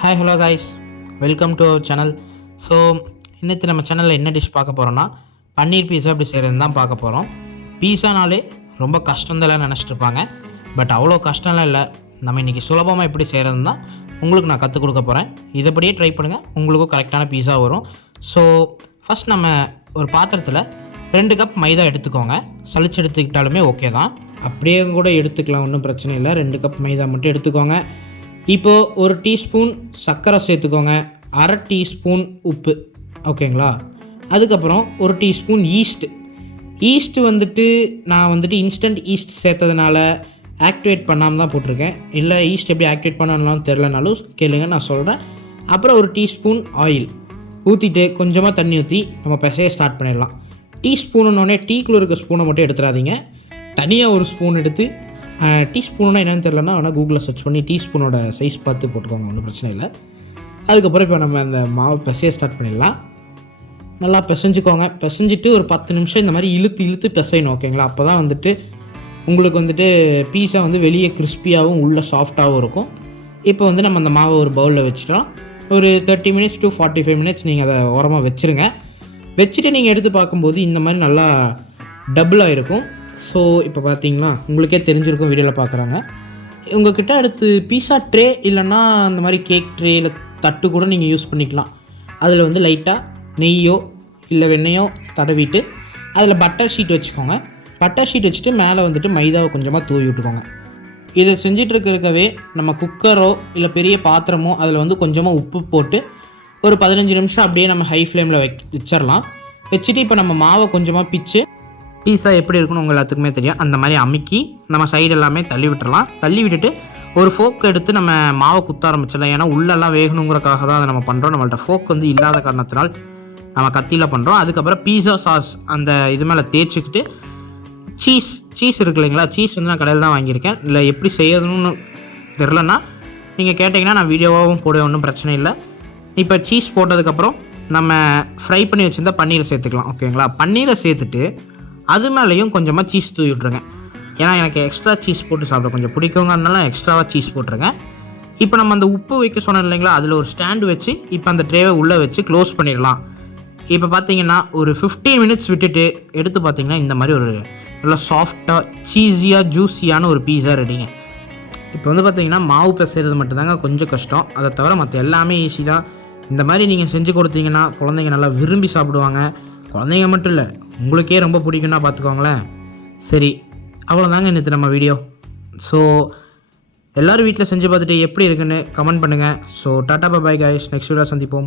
Hi hello guys, welcome to our channel. So இன்னைக்கு நம்ம சேனலில் என்ன டிஷ் பார்க்க போகிறோன்னா பன்னீர் பீஸா எப்படி செய்கிறதுன்னு தான் பார்க்க போகிறோம். பீஸானாலே ரொம்ப கஷ்டம்தான் நினச்சிட்டு இருப்பாங்க. பட் அவ்வளோ கஷ்டம்லாம் இல்லை. நம்ம இன்றைக்கி சுலபமாக எப்படி செய்கிறதுன்னு தான் உங்களுக்கு நான் கற்றுக் கொடுக்க போகிறேன். இதைப்படியே ட்ரை பண்ணுங்கள், உங்களுக்கும் கரெக்டான பீஸா வரும். ஸோ ஃபஸ்ட் நம்ம ஒரு பாத்திரத்தில் 2 கப் மைதா எடுத்துக்கோங்க. சளிச்சு எடுத்துக்கிட்டாலுமே ஓகே தான், அப்படியே கூட எடுத்துக்கலாம், ஒன்றும் பிரச்சனை இல்லை. 2 கப் மைதா மட்டும் எடுத்துக்கோங்க. இப்போது 1 டீஸ்பூன் சர்க்கரை சேர்த்துக்கோங்க, 1/2 டீஸ்பூன் உப்பு, ஓகேங்களா. அதுக்கப்புறம் 1 டீஸ்பூன் ஈஸ்ட்டு நான் இன்ஸ்டன்ட் ஈஸ்ட் சேர்த்ததுனால ஆக்டிவேட் பண்ணாமல் தான் போட்டிருக்கேன். இல்லை ஈஸ்ட் எப்படி ஆக்டிவேட் பண்ணணும்னு தெரிலனாலும் கேளுங்க, நான் சொல்கிறேன். அப்புறம் 1 டீஸ்பூன் ஆயில் ஊற்றிட்டு கொஞ்சமாக தண்ணி ஊற்றி நம்ம பிசைய ஸ்டார்ட் பண்ணிடலாம். டீஸ்பூனுன்னொடனே டீக்குள்ளே இருக்க ஸ்பூனை மட்டும் எடுத்துடாதீங்க, தனியாக ஒரு ஸ்பூன் எடுத்து, டீஸ்பூனுன்னா என்னென்னு தெரிலனா வேணால் கூகுளில் சர்ச் பண்ணி டீஸ்பூனோட சைஸ் பார்த்து போட்டுக்கோங்க, ஒன்றும் பிரச்சனை இல்லை. அதுக்கப்புறம் இப்போ நம்ம அந்த மாவை பிசைய ஸ்டார்ட் பண்ணிடலாம். நல்லா பிசைஞ்சுக்கோங்க. பிசைஞ்சிட்டு ஒரு 10 நிமிஷம் இந்த மாதிரி இழுத்து பிசையணும், ஓகேங்களா. அப்போ தான் உங்களுக்கு பீஸா வெளியே கிறிஸ்பியாகவும் உள்ளே சாஃப்டாகவும் இருக்கும். இப்போ நம்ம அந்த மாவை ஒரு பவுலில் வச்சுட்டோம். ஒரு 30 மினிட்ஸ் to 45 மினிட்ஸ் நீங்கள் அதை ஓரமாக வச்சுருங்க. வச்சுட்டு நீங்கள் எடுத்து பார்க்கும்போது இந்த மாதிரி நல்லா டபுளாக இருக்கும். ஸோ இப்போ பார்த்தீங்கன்னா உங்களுக்கே தெரிஞ்சிருக்கும், வீடியோவில் பார்க்குறாங்க. உங்கள்கிட்ட அடுத்து பீஸா ட்ரே இல்லைன்னா அந்த மாதிரி கேக் ட்ரே இல்லை தட்டு கூட நீங்கள் யூஸ் பண்ணிக்கலாம். அதில் லைட்டாக நெய்யோ இல்லை வெண்ணெயோ தடவிட்டு அதில் பட்டர் ஷீட் வச்சுக்கோங்க. பட்டர் ஷீட் வச்சுட்டு மேலே மைதாவை கொஞ்சமாக தூவி விட்டுக்கோங்க. இதை செஞ்சிட்ருக்கவே நம்ம குக்கரோ இல்லை பெரிய பாத்திரமோ அதில் கொஞ்சமாக உப்பு போட்டு ஒரு 15 நிமிஷம் அப்படியே நம்ம ஹை ஃப்ளேமில் வச்சிடலாம். வச்சுட்டு இப்போ நம்ம மாவை கொஞ்சமாக பிச்சு, பீஸா எப்படி இருக்குன்னு உங்கள் எல்லாத்துக்குமே தெரியும், அந்த மாதிரி அமுக்கி நம்ம சைடு எல்லாமே தள்ளி விட்டுறலாம். தள்ளி விட்டுட்டு ஒரு ஃபோக் எடுத்து நம்ம மாவை குத்த ஆரம்பிச்சிடலாம். ஏன்னா உள்ளெல்லாம் வேகணுங்கிறக்காக தான் அதை நம்ம பண்ணுறோம். நம்மள்ட்ட ஃபோக் இல்லாத காரணத்தினால் நம்ம கத்தியில் பண்ணுறோம். அதுக்கப்புறம் பீஸா சாஸ் அந்த இது மேலே தேய்ச்சிக்கிட்டு சீஸ் இருக்கு இல்லைங்களா, சீஸ் நான் கடையில் தான் வாங்கியிருக்கேன். இல்லை எப்படி செய்யணும்னு தெரிலன்னா நீங்கள் கேட்டிங்கன்னா நான் வீடியோவாகவும் போட, ஒன்றும் பிரச்சனை இல்லை. இப்போ சீஸ் போட்டதுக்கப்புறம் நம்ம ஃப்ரை பண்ணி வச்சுருந்தா பன்னீரை சேர்த்துக்கலாம், ஓகேங்களா. பன்னீரை சேர்த்துட்டு அது மேலேயும் கொஞ்சமாக சீஸ் தூவி விட்ருங்க. ஏன்னா எனக்கு எக்ஸ்ட்ரா சீஸ் போட்டு சாப்பிட கொஞ்சம் பிடிக்குங்கிறதுனால எக்ஸ்ட்ராவாக சீஸ் போட்டுருங்க. இப்போ நம்ம அந்த உப்பு வைக்க சொன்னோம் இல்லைங்களா, அதில் ஒரு ஸ்டாண்டு வச்சு இப்போ அந்த ட்ரேவை உள்ளே வச்சு க்ளோஸ் பண்ணிடலாம். இப்போ பார்த்தீங்கன்னா ஒரு 15 மினிட்ஸ் விட்டுட்டு எடுத்து பார்த்தீங்கன்னா இந்த மாதிரி ஒரு நல்லா சாஃப்டாக சீஸியாக ஜூஸியான ஒரு பீஸா ரெடிங்க. இப்போ பார்த்தீங்கன்னா மாவு பிசைறது மட்டும்தாங்க கொஞ்சம் கஷ்டம், அதை தவிர மற்ற எல்லாமே ஈஸி தான். இந்த மாதிரி நீங்கள் செஞ்சு கொடுத்தீங்கன்னா குழந்தைங்க நல்லா விரும்பி சாப்பிடுவாங்க. குழந்தைங்க மட்டும் இல்லை, உங்களுக்கே ரொம்ப பிடிக்குன்னா பார்த்துக்கோங்களேன். சரி, அவ்வளோதாங்க இன்னைக்கு நம்ம வீடியோ. ஸோ எல்லோரும் வீட்டில் செஞ்சு பார்த்துட்டு எப்படி இருக்குன்னு கமெண்ட் பண்ணுங்கள். So tata bye guys, next video சந்திப்போம்.